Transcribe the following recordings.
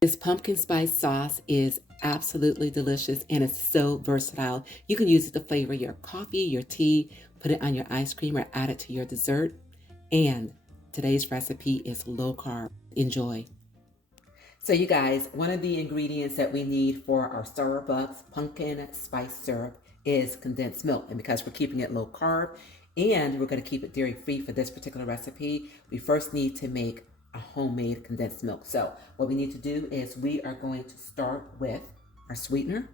This pumpkin spice sauce is absolutely delicious and it's so versatile. You can use it to flavor your coffee, your tea, put it on your ice cream, or add it to your dessert. And today's recipe is low carb. Enjoy. So you guys, one of the ingredients that we need for our Starbucks pumpkin spice syrup is condensed milk. And because we're keeping it low carb and we're going to keep it dairy free for this particular recipe, we first need to make a homemade condensed milk. So what we need to do is we are going to start with our sweetener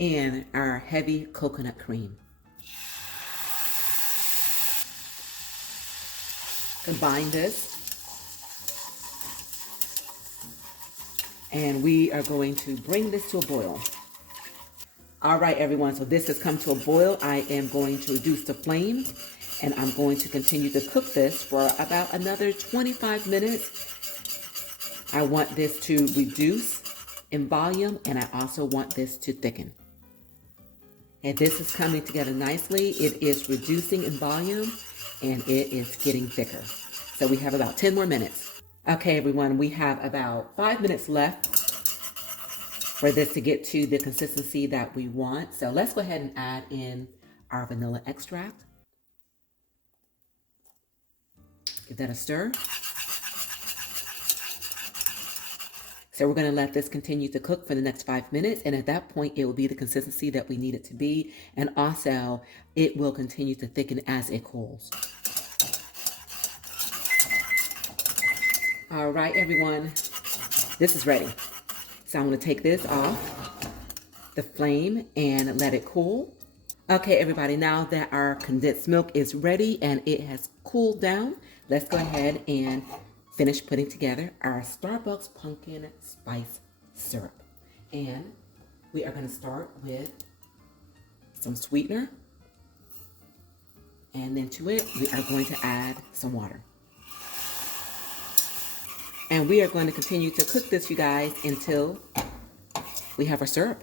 and our heavy coconut cream. Combine this. And we are going to bring this to a boil. All right, everyone, so this has come to a boil. I am going to reduce the flame and I'm going to continue to cook this for about another 25 minutes. I want this to reduce in volume and I also want this to thicken. And this is coming together nicely. It is reducing in volume and it is getting thicker. So we have about 10 more minutes. Okay, everyone, we have about 5 minutes left for this to get to the consistency that we want. So let's go ahead and add in our vanilla extract. Give that a stir. So we're going to let this continue to cook for the next 5 minutes. And at that point, it will be the consistency that we need it to be. And also, it will continue to thicken as it cools. All right, everyone, this is ready. So I'm going to take this off the flame and let it cool. Okay, everybody, now that our condensed milk is ready and it has cooled down, let's go ahead and finish putting together our Starbucks pumpkin spice syrup. And we are going to start with some sweetener. And then to it, we are going to add some water. And we are going to continue to cook this, you guys, until we have our syrup.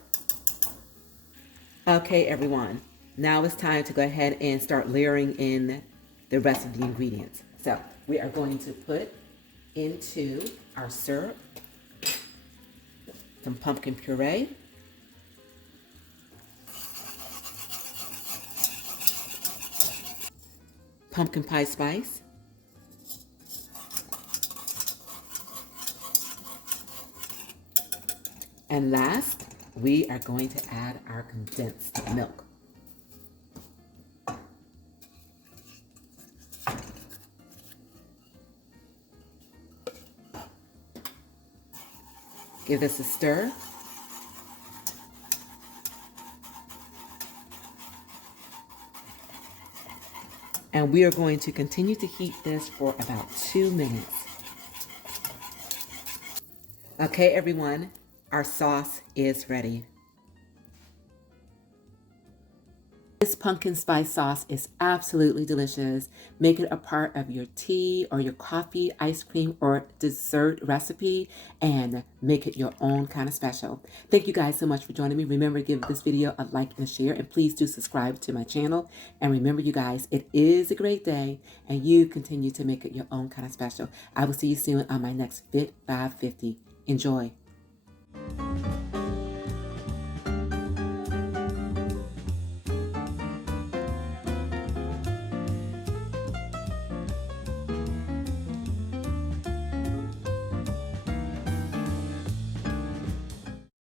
Okay, everyone. Now it's time to go ahead and start layering in the rest of the ingredients. So we are going to put into our syrup some pumpkin puree. Pumpkin pie spice. And last, we are going to add our condensed milk. Give this a stir. And we are going to continue to heat this for about 2 minutes. Okay, everyone. Our sauce is ready. This pumpkin spice sauce is absolutely delicious. Make it a part of your tea or your coffee, ice cream, or dessert recipe and make it your own kind of special. Thank you guys so much for joining me. Remember to give this video a like and a share, and please do subscribe to my channel. And remember, you guys, it is a great day and you continue to make it your own kind of special. I will see you soon on my next Fit 550. Enjoy.